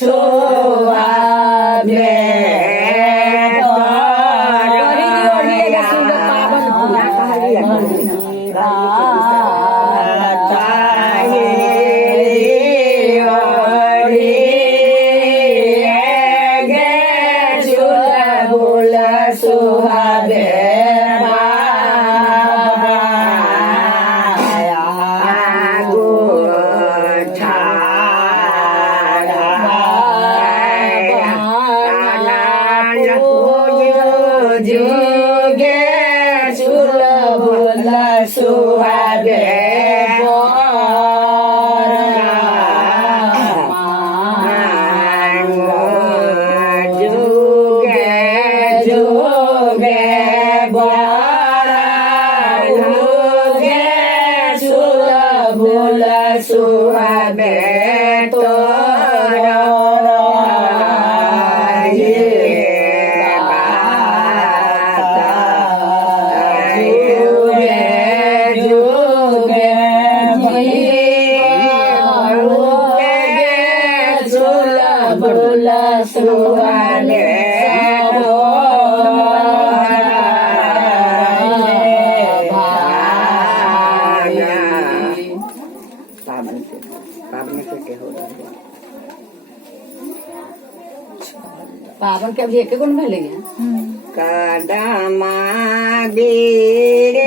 सुहावे पावन के अभी एक गुण में ले गया कदमा बीरे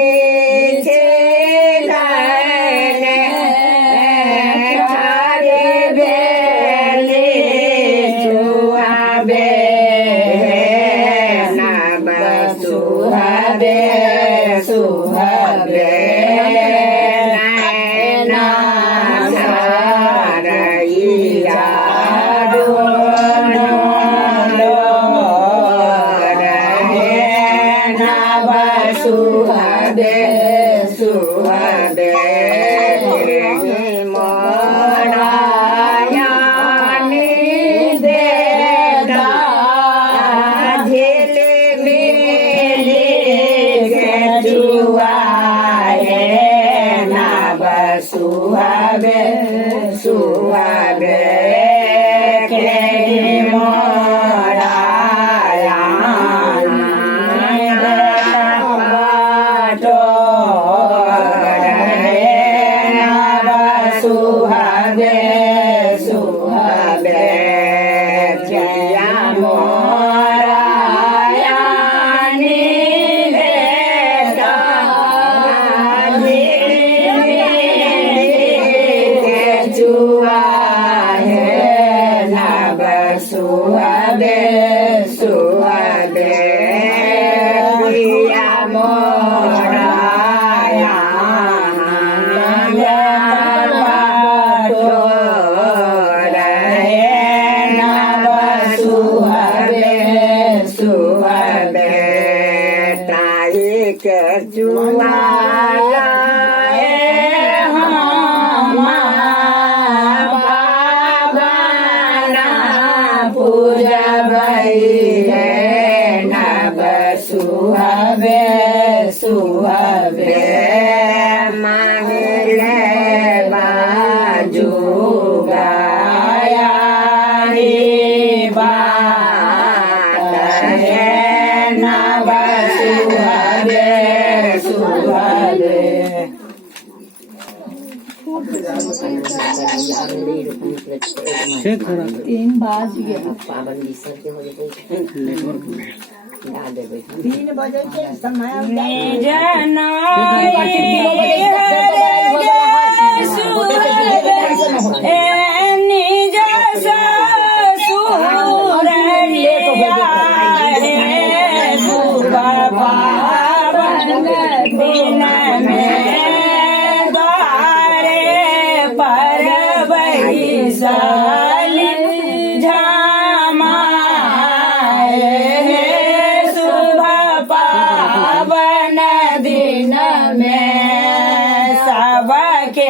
तीन बाज गया पाबंदी सबके हो जाते 3 बजे के समय सबके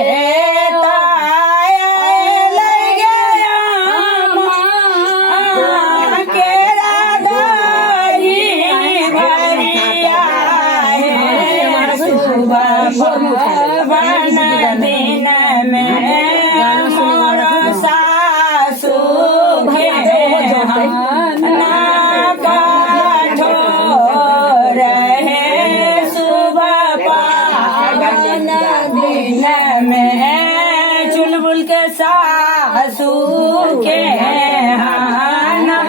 ताया कठोर है सुबह पावन दिन में चुलबुल के सासू के हाना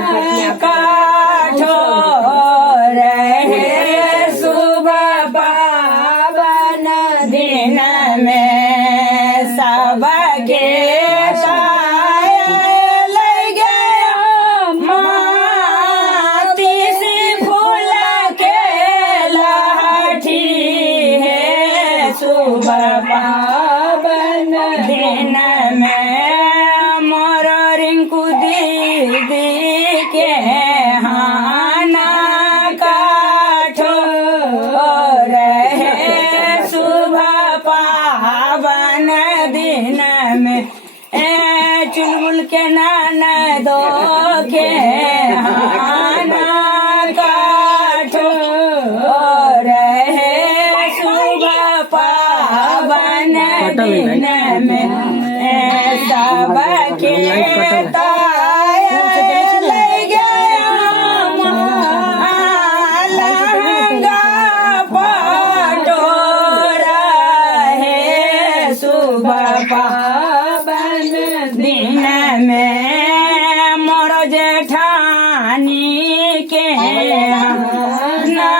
कठोर है सुबह पावन दिन में सबके पावन दिन में मोर रिंकू दीदी के हाना कठोर है सुबह पावन दिन में चुलबुल के ननदो के हाना कठोर है सुबह पावन दिन में सबके ताय ले गया लहंगा पटोरा है सुबह पावन दिन में मोर जेठानी के ना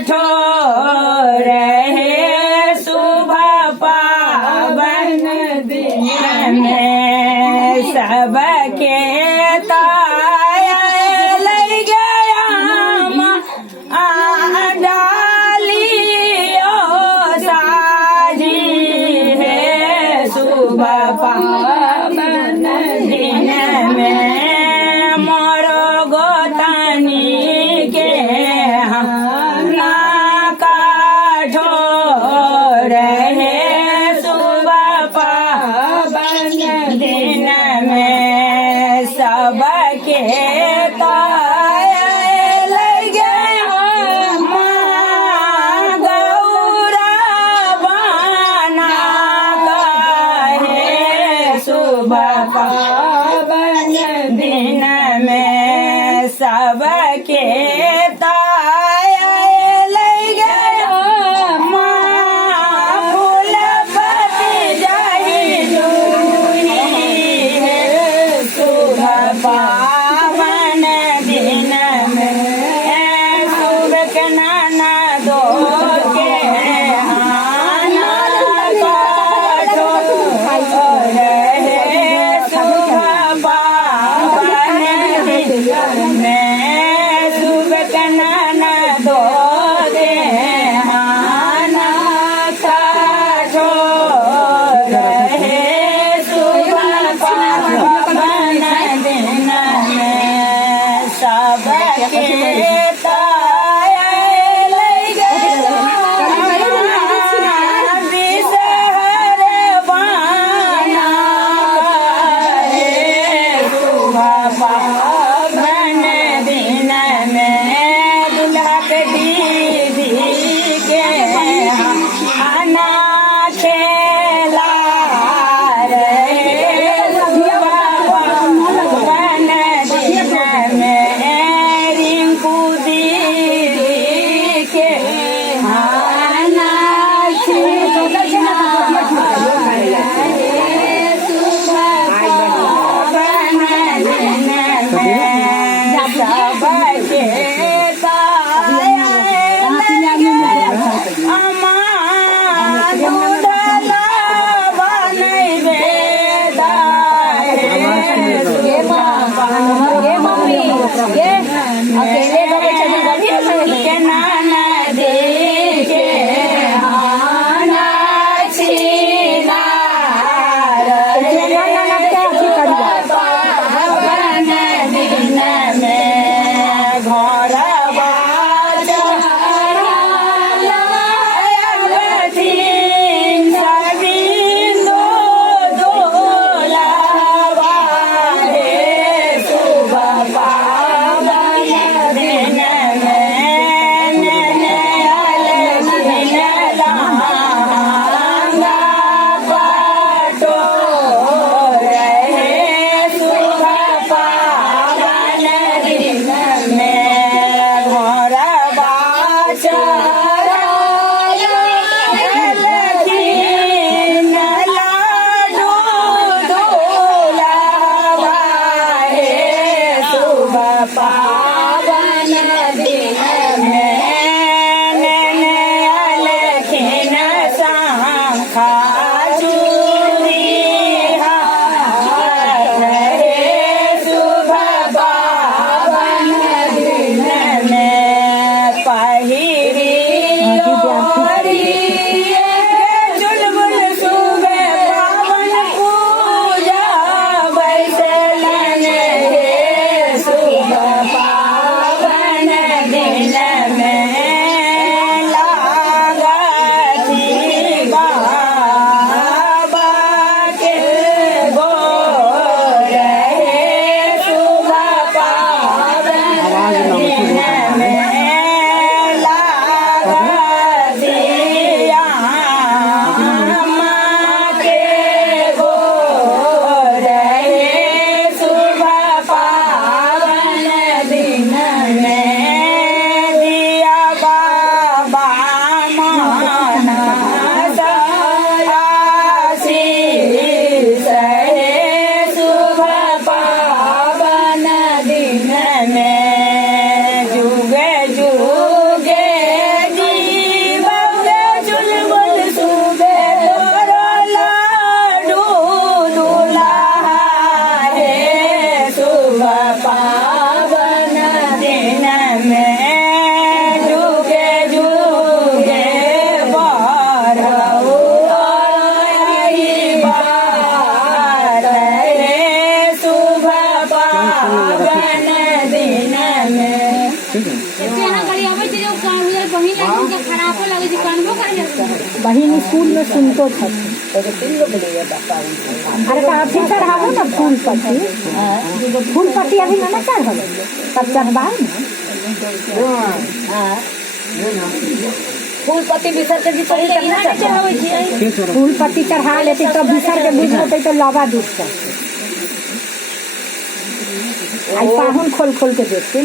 कठोर है सुबह पावन दिन में सबके ताय ले गया डालियो साजी है सुबह पावन दिन में मोरो गोतनी के हाना कठोर है सुबह पावन दिन में सबके ताय ले गया गौरा बना कहे सुबह पावन दिन में सबके ताय ले गया फूलपति जाई लूही है सुबह पावन दिन में सुबह के नाना दो के हाना कठोर है सुबह पावन दिन में सुबह पावन दिन में बहिन स्कूल में सुनतो था। अरे अभी चढ़ावो ना फूल पत्ती अभी ना चढ़ो तब चढ़वाओ ना फूल पत्ती बिसर के भी फूल पत्ती चढ़ा लेते तो बिसर के बुझ होते तो लावा दूध का आई पाहुन खोल खोल के देखते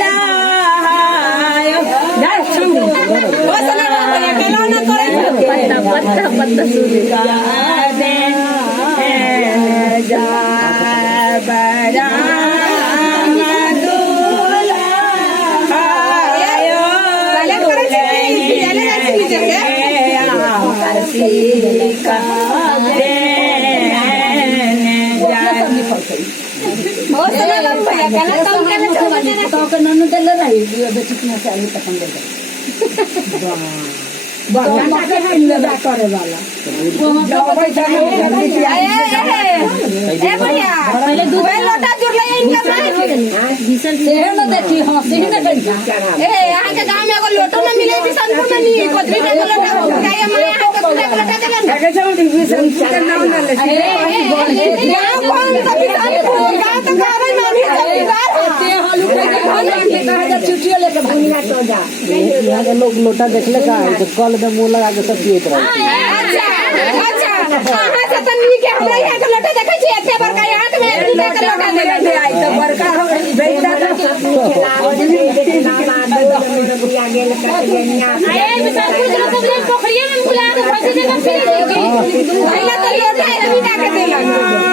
राम देखे वाली तो के नन्नू दे ले रही बेटी कितना चाहिए पसंद है वाह मक्के है लगा करे वाला ए भैया पहले दूध लोटा जुड़ ले इनका से न देखी हां से न देखी ए यहाँ के गांव में एगो लोटो न मिले थी संतपुर में नहीं कोतरी का लोटा गाय मैं यहाँ के पूरा लोटा देलन आगे चलो दी संतपुर का नाम न ले गांव कौन सा संतपुर गांव तो गावे मानी जमींदार ते हालू के कहा जा चुटिया लेके भनिया तो जा यहाँ के लोग लोटा देखले का है तो कल में मुंह लगा के सब पियत रहे अच्छा कहां से तनी के हमरा यहाँ के लोटा देखे छी एते बड़का यहाँ के में दूध के लोटा देले आई तो बड़का हो बेटा पोखरिया में बुला के फंसी जगह पे पहले तो लोटा है अभी ना के देला